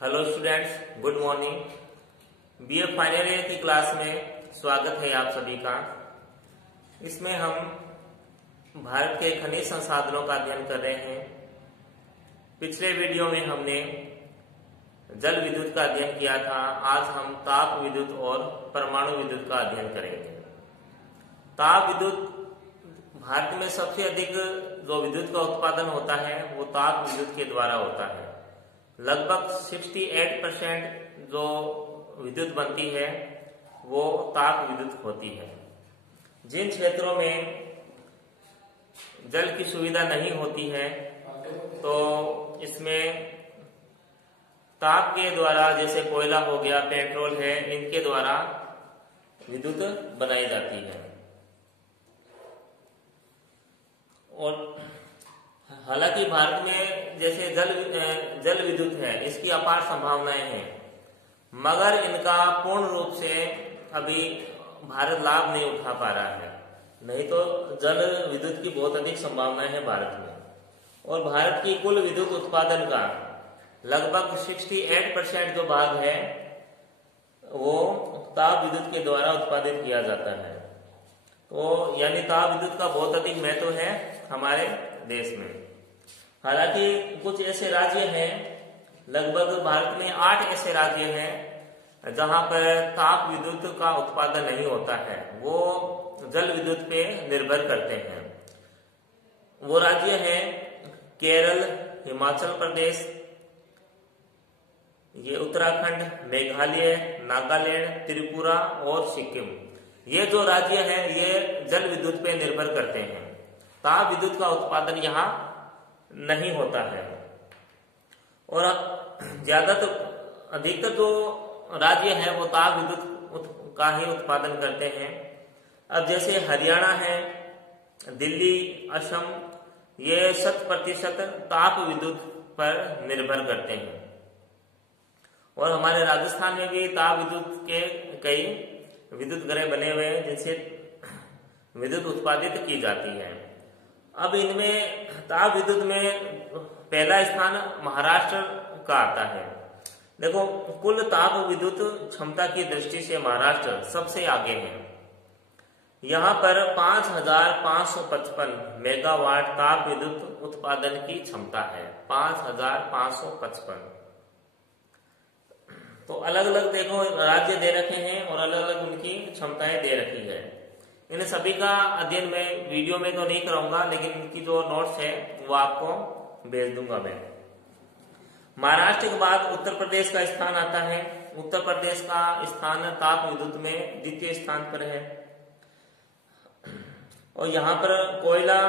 Hello students, good morning. BA final year की class में स्वागत है आप सभी का। इसमें हम भारत के खनिज संसाधनों का अध्ययन कर रहे हैं। पिछले वीडियो में हमने जल विद्युत का अध्ययन किया था। आज हम ताप विद्युत और परमाणु विद्युत का अध्ययन करेंगे। ताप विद्युत भारत में सबसे अधिक जो विद्युत का उत्पादन होता है वो ताप विद्युत के द्वारा होता है। लगभग 68% जो विद्युत बनती है वो ताप विद्युत होती है। जिन क्षेत्रों में जल की सुविधा नहीं होती है तो इसमें ताप के द्वारा, जैसे कोयला हो गया, पेट्रोल है, इनके द्वारा विद्युत बनाई जाती है। और हालांकि भारत में जैसे जल विद्युत है, इसकी अपार संभावनाएं हैं, मगर इनका पूर्ण रूप से अभी भारत लाभ नहीं उठा पा रहा है। नहीं तो जल विद्युत की बहुत अधिक संभावनाएं हैं भारत में। और भारत की कुल विद्युत उत्पादन का लगभग 68% जो भाग है वो ताप विद्युत के द्वारा उत्पादित किया जाता है। तो यानी ताप विद्युत का बहुत अधिक महत्व है हमारे देश में। हालांकि कुछ ऐसे राज्य हैं, लगभग भारत में 8 ऐसे राज्य हैं जहां पर ताप विद्युत का उत्पादन नहीं होता है, वो जल विद्युत पे निर्भर करते हैं। वो राज्य हैं केरल, हिमाचल प्रदेश, ये उत्तराखंड, मेघालय, नागालैंड, त्रिपुरा और सिक्किम। ये जो राज्य हैं ये जल विद्युत पे निर्भर करते हैं। ताप विद्युत का उत्पादन यहाँ नहीं होता है। और ज्यादातर अधिकतर जो राज्य है वो ताप विद्युत का ही उत्पादन करते हैं। अब जैसे हरियाणा है, दिल्ली, असम, ये 100% ताप विद्युत पर निर्भर करते हैं। और हमारे राजस्थान में भी ताप विद्युत के कई विद्युत गृह बने हुए हैं जिनसे विद्युत उत्पादित की जाती है। अब इनमें ताप विद्युत में पहला स्थान महाराष्ट्र का आता है। देखो, कुल ताप विद्युत क्षमता की दृष्टि से महाराष्ट्र सबसे आगे है। यहाँ पर 5555 मेगावाट ताप विद्युत उत्पादन की क्षमता है। 5555। तो अलग अलग देखो राज्य दे रखे हैं और अलग अलग उनकी क्षमताएं दे रखी है। इन सभी का अध्ययन मैं वीडियो में तो नहीं कराऊंगा, लेकिन इनकी जो नोट्स है वो आपको भेज दूंगा मैं। महाराष्ट्र के बाद उत्तर प्रदेश का स्थान आता है। उत्तर प्रदेश का स्थान ताप विद्युत में द्वितीय स्थान पर है। और यहाँ पर कोयला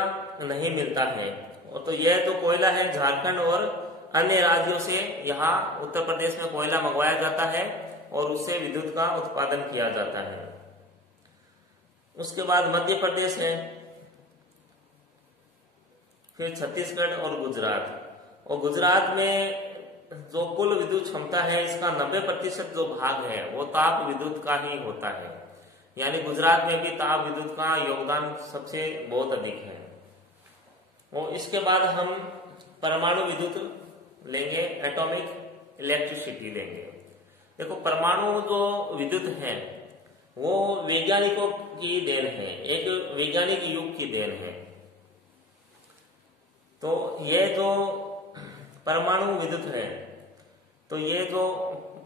नहीं मिलता है। और तो यह जो कोयला है झारखंड और अन्य राज्यों से यहाँ उत्तर प्रदेश में कोयला मंगवाया जाता है और उससे विद्युत का उत्पादन किया जाता है। उसके बाद मध्य प्रदेश है, फिर छत्तीसगढ़ और गुजरात। और गुजरात में जो कुल विद्युत क्षमता है इसका 90% जो भाग है वो ताप विद्युत का ही होता है। यानी गुजरात में भी ताप विद्युत का योगदान सबसे बहुत अधिक है। और इसके बाद हम परमाणु विद्युत लेंगे, एटॉमिक इलेक्ट्रिसिटी लेंगे। देखो, परमाणु जो विद्युत है वो वैज्ञानिकों की देन है, एक वैज्ञानिक युग की देन है। तो ये जो परमाणु विद्युत है, तो ये जो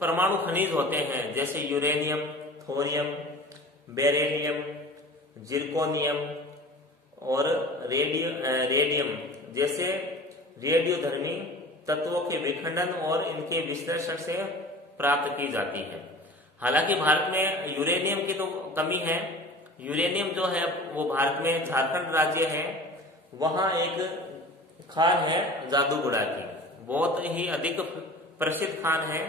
परमाणु खनिज होते हैं जैसे यूरेनियम, थोरियम, बेरिलियम, जिर्कोनियम और रेडियम जैसे रेडियोधर्मी तत्वों के विखंडन और इनके विश्लेषण से प्राप्त की जाती है। हालांकि भारत में यूरेनियम की तो कमी है। यूरेनियम जो है वो भारत में झारखंड राज्य है, वहां एक खान है जादूगुड़ा की, बहुत ही अधिक प्रसिद्ध खान है।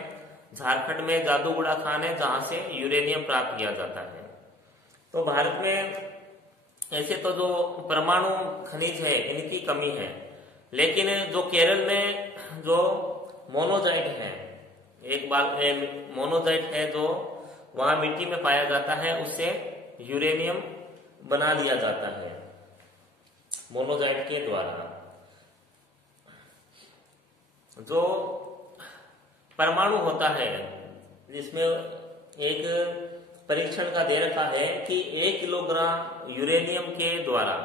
झारखंड में जादूगुड़ा खान है जहां से यूरेनियम प्राप्त किया जाता है। तो भारत में ऐसे तो जो परमाणु खनिज है इनकी कमी है, लेकिन जो केरल में जो मोनोजाइट है, एक बार मोनोजाइट है जो वहां मिट्टी में पाया जाता है, उससे यूरेनियम बना लिया जाता है मोनोजाइट के द्वारा। जो परमाणु होता है, जिसमें एक परीक्षण का दे रखा है कि 1 किलोग्राम यूरेनियम के द्वारा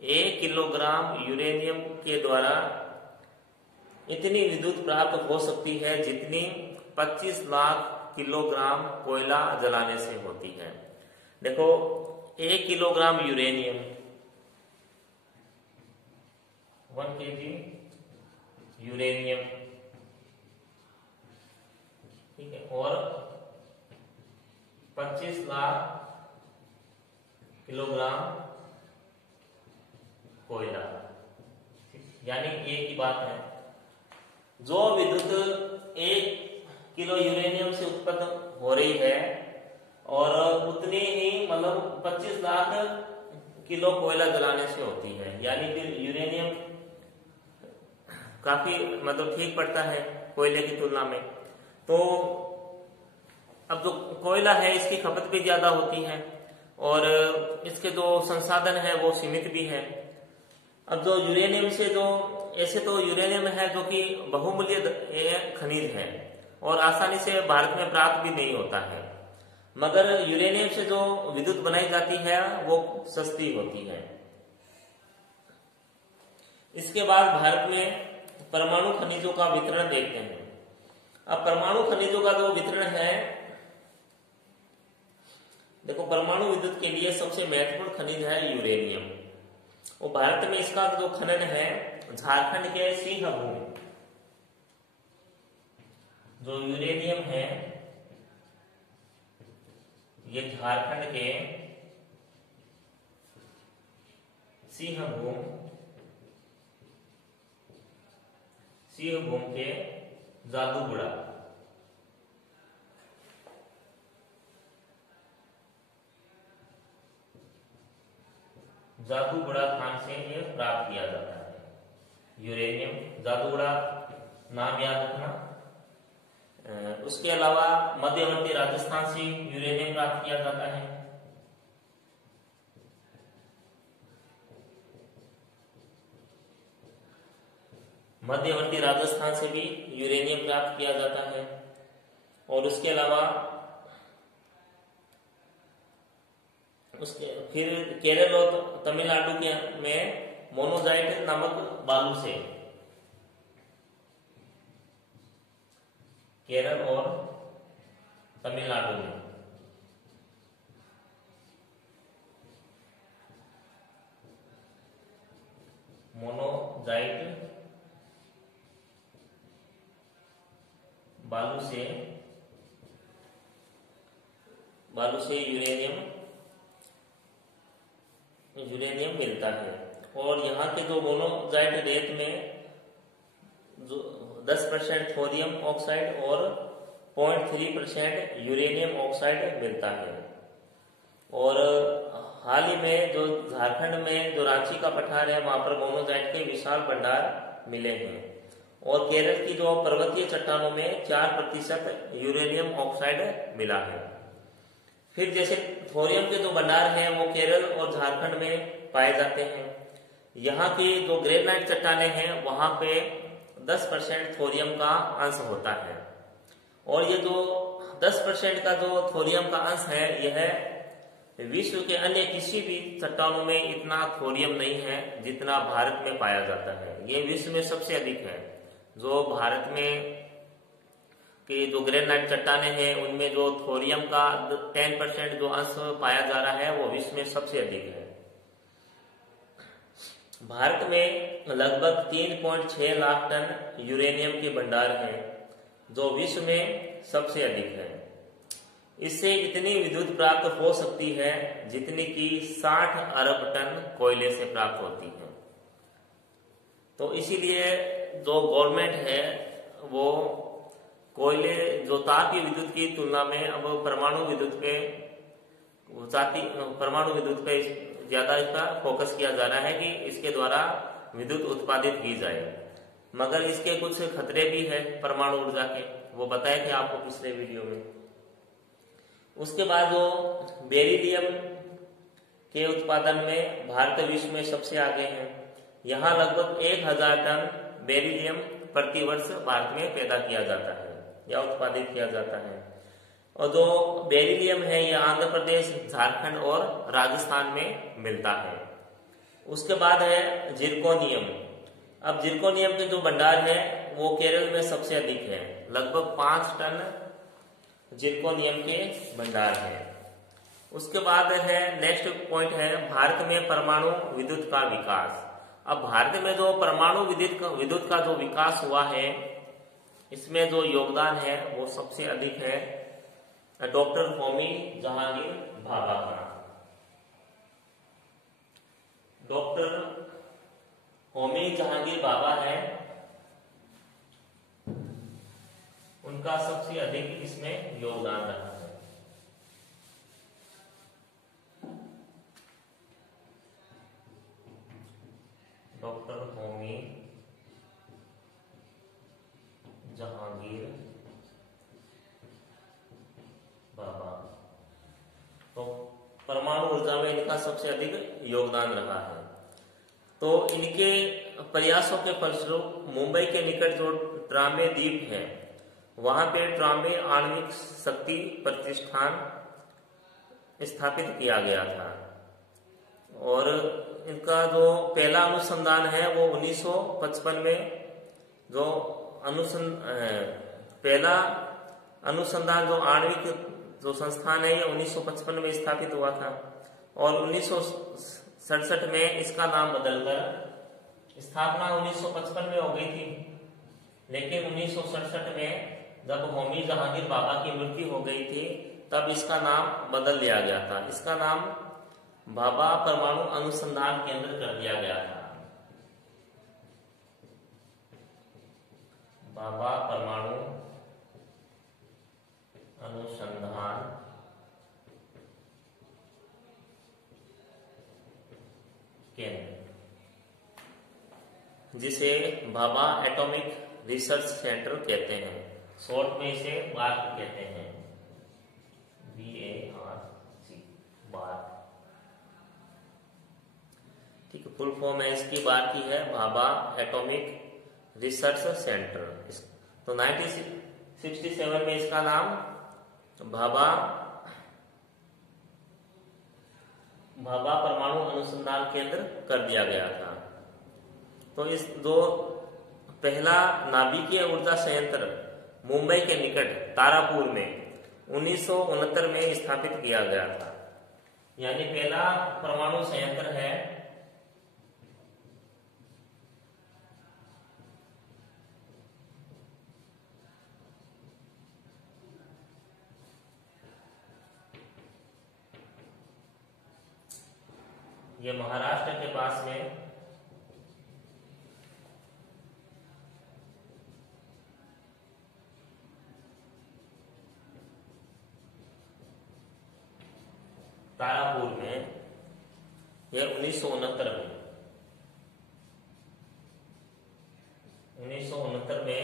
1 किलोग्राम यूरेनियम के द्वारा इतनी विद्युत प्राप्त हो सकती है जितनी 25 लाख किलोग्राम कोयला जलाने से होती है। देखो 1 किलोग्राम यूरेनियम 1 kg यूरेनियम, ठीक है, और 25 लाख किलोग्राम कोयला, यानी एक ही बात है। जो विद्युत 1 किलो यूरेनियम से उत्पन्न हो रही है और उतनी ही मतलब 25 लाख किलो कोयला जलाने से होती है, यानी कि यूरेनियम काफी मतलब ठीक पड़ता है कोयले की तुलना में। तो अब जो कोयला है इसकी खपत भी ज्यादा होती है और इसके जो संसाधन है वो सीमित भी है। अब जो यूरेनियम से जो ऐसे तो यूरेनियम है जो कि बहुमूल्य खनिज है और आसानी से भारत में प्राप्त भी नहीं होता है, मगर यूरेनियम से जो विद्युत बनाई जाती है वो सस्ती होती है। इसके बाद भारत में परमाणु खनिजों का वितरण देखते हैं। अब परमाणु खनिजों का जो वितरण है, देखो परमाणु विद्युत के लिए सबसे महत्वपूर्ण खनिज है यूरेनियम। वो भारत में इसका जो खनन है झारखंड के सिंहभूम, जो यूरेनियम है ये झारखंड के सिंहभूम के जादूगुड़ा खान से ये प्राप्त किया जाता है यूरेनियम। जादूगुड़ा नाम याद रखना। उसके अलावा मध्यवर्ती राजस्थान से यूरेनियम प्राप्त किया जाता है। मध्यवर्ती राजस्थान से भी यूरेनियम प्राप्त किया जाता है। और उसके अलावा उसके फिर केरल और तमिलनाडु के में मोनोजाइट नामक बालू से, केरल और तमिलनाडु में मोनोजाइट बालू से यूरेनियम मिलता है। और यहाँ के जो मोनोजाइट रेत में जो 10% थोरियम ऑक्साइड और 0.3% यूरेनियम ऑक्साइड मिलता है। और हाल ही में जो झारखंड में जो रांची का पठार है वहां पर मोनोजाइट के विशाल भंडार मिले हैं। और केरल की जो पर्वतीय चट्टानों में 4% यूरेनियम ऑक्साइड मिला है। फिर जैसे थोरियम के जो भंडार हैं वो केरल और झारखंड में पाए जाते हैं। यहाँ की जो ग्रेनाइट चट्टानें हैं वहां पे 10% थोरियम का अंश होता है। और ये जो 10% का जो थोरियम का अंश है यह विश्व के अन्य किसी भी चट्टानों में इतना थोरियम नहीं है जितना भारत में पाया जाता है। ये विश्व में सबसे अधिक है। जो भारत में कि जो ग्रेनाइट चट्टानें हैं उनमें जो थोरियम का 10% जो अंश पाया जा रहा है वो विश्व में सबसे अधिक है। भारत में लगभग 3.6 लाख टन यूरेनियम के भंडार हैं जो विश्व में सबसे अधिक है। इससे इतनी विद्युत प्राप्त हो सकती है जितनी कि 60 अरब टन कोयले से प्राप्त होती है। तो इसीलिए जो गवर्नमेंट है वो कोयले जो तापीय विद्युत की तुलना में अब परमाणु विद्युत पे ज्यादा इसका फोकस किया जा रहा है कि इसके द्वारा विद्युत उत्पादित की जाए। मगर इसके कुछ खतरे भी है परमाणु ऊर्जा के, वो बताए थे आपको पिछले वीडियो में। उसके बाद जो बेरिलियम के उत्पादन में भारत विश्व में सबसे आगे है। यहाँ लगभग 1000 टन बेरिलियम प्रति वर्ष भारत में पैदा किया जाता है। या उत्पादित किया जाता है। और जो बेरिलियम है ये आंध्र प्रदेश, झारखंड और राजस्थान में मिलता है। उसके बाद है जिरकोनियम। अब जिरकोनियम के जो भंडार है वो केरल में सबसे अधिक है, लगभग 5 टन जिरकोनियम के भंडार है। उसके बाद है नेक्स्ट पॉइंट है भारत में परमाणु विद्युत का विकास। अब भारत में जो परमाणु विद्युत का जो विकास हुआ है इसमें जो योगदान है वो सबसे अधिक है डॉक्टर होमी जहांगीर भाभा का। डॉक्टर होमी जहांगीर भाभा है, उनका सबसे अधिक इसमें योगदान रहा है। डॉक्टर होमी जहांगीर भाभा, तो परमाणु ऊर्जा में इनका सबसे अधिक योगदान रहा है। तो इनके प्रयासों के फलस्वरूप मुंबई के निकट जो ट्रामे द्वीप है वहां पे ट्रामे आणविक शक्ति प्रतिष्ठान स्थापित किया गया था। और इनका जो पहला अनुसंधान है वो 1955 में जो पहला अनुसंधान जो आणविक जो संस्थान है ये 1955 में स्थापित हुआ था। और 1967 में इसका नाम बदलकर स्थापना 1955 में हो गई थी, लेकिन 1967 में जब होमी जहांगीर भाभा की मृत्यु हो गई थी तब इसका नाम बदल दिया गया था। इसका नाम भाभा परमाणु अनुसंधान केंद्र कर दिया गया था। भाभा परमाणु अनुसंधान केंद्र, जिसे भाभा एटॉमिक रिसर्च सेंटर कहते हैं, शॉर्ट में इसे बार्क कहते हैं, BARC, बार्क। ठीक है, फुल फॉर्म है इसकी बात की है भाभा एटॉमिक रिसर्च सेंटर। तो 1967 में इसका नाम भाभा परमाणु अनुसंधान केंद्र कर दिया गया था। तो इस जो पहला नाभिकीय ऊर्जा संयंत्र मुंबई के निकट तारापुर में 1969 में स्थापित किया गया था, यानी पहला परमाणु संयंत्र है ये महाराष्ट्र के पास में तारापुर में, यह 1969 में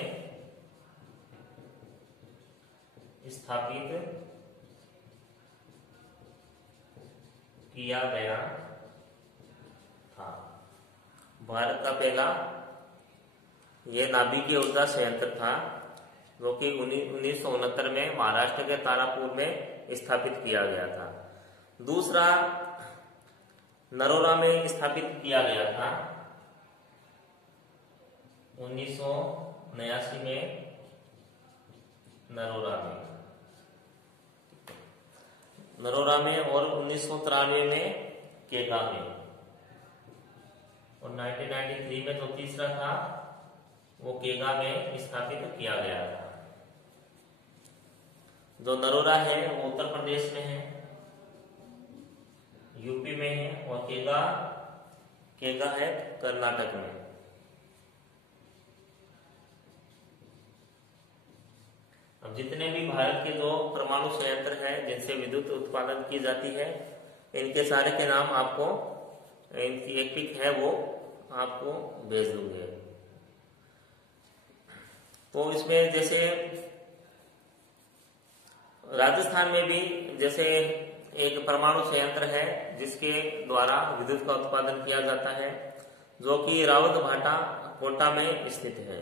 स्थापित किया गया था। भारत का पहला यह नाभिकीय ऊर्जा संयंत्र था जो कि 1969 में महाराष्ट्र के तारापुर में स्थापित किया गया था। दूसरा नरोरा में स्थापित किया गया था 1989 में, नरोरा में और 1993 में केगा में, और 1993 में जो तीसरा था वो केगा में स्थापित किया गया था। जो नरोरा है वो उत्तर प्रदेश में है, यूपी में है, और केगा है कर्नाटक में। अब जितने भी भारत के जो परमाणु संयंत्र है जिनसे विद्युत उत्पादन की जाती है इनके सारे के नाम आपको, इनकी एक पिक है वो आपको भेज दूंगे। तो इसमें जैसे राजस्थान में भी जैसे एक परमाणु संयंत्र है जिसके द्वारा विद्युत का उत्पादन किया जाता है, जो कि रावतभाटा कोटा में स्थित है।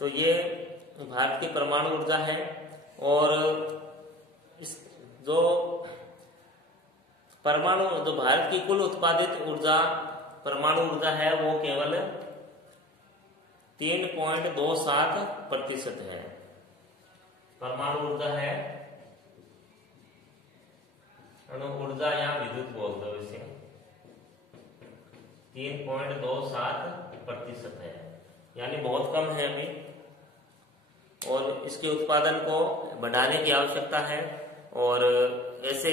तो ये भारत की परमाणु ऊर्जा है। और इस जो भारत की कुल उत्पादित ऊर्जा परमाणु ऊर्जा है वो केवल 3.27% है। परमाणु ऊर्जा है, अणु ऊर्जा या विद्युत बोल दो इसे, 3.27% है, यानी बहुत कम है अभी। और इसके उत्पादन को बढ़ाने की आवश्यकता है। और ऐसे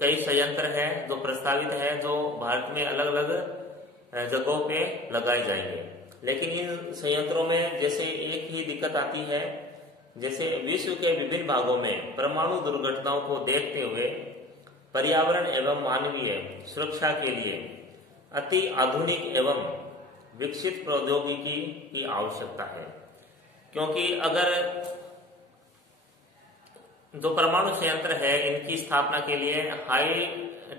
कई संयंत्र हैं जो प्रस्तावित है, जो भारत में अलग अलग जगहों पे लगाए जाएंगे। लेकिन इन संयंत्रों में जैसे एक ही दिक्कत आती है, जैसे विश्व के विभिन्न भागों में परमाणु दुर्घटनाओं को देखते हुए पर्यावरण एवं मानवीय सुरक्षा के लिए अति आधुनिक एवं विकसित प्रौद्योगिकी की आवश्यकता है। क्योंकि अगर जो परमाणु संयंत्र है इनकी स्थापना के लिए हाई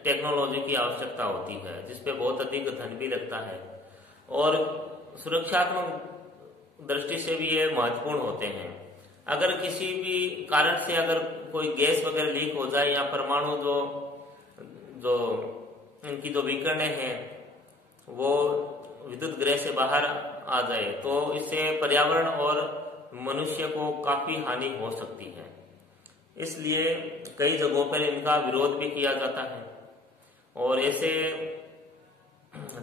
टेक्नोलॉजी की आवश्यकता होती है, जिसपे बहुत अधिक धन भी लगता है। और सुरक्षात्मक दृष्टि से भी ये महत्वपूर्ण होते हैं। अगर किसी भी कारण से अगर कोई गैस वगैरह लीक हो जाए या परमाणु जो इनकी जो विकिरणें हैं वो विद्युत गृह से बाहर आ जाए तो इससे पर्यावरण और मनुष्य को काफी हानि हो सकती है। इसलिए कई जगहों पर इनका विरोध भी किया जाता है। और ऐसे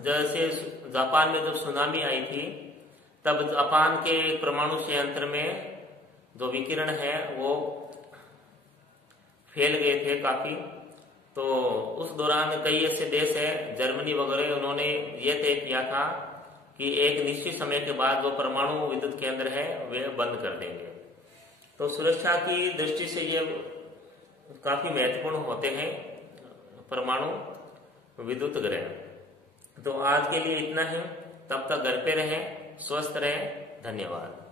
जैसे जापान में जब सुनामी आई थी तब जापान के परमाणु संयंत्र में जो विकिरण है वो फैल गए थे काफी। तो उस दौरान कई ऐसे देश है, जर्मनी वगैरह, उन्होंने ये तय किया था कि एक निश्चित समय के बाद जो परमाणु विद्युत केंद्र है वे बंद कर देंगे। तो सुरक्षा की दृष्टि से ये काफी महत्वपूर्ण होते हैं परमाणु विद्युत गृह। तो आज के लिए इतना ही, तब तक घर पे रहें, स्वस्थ रहें, धन्यवाद।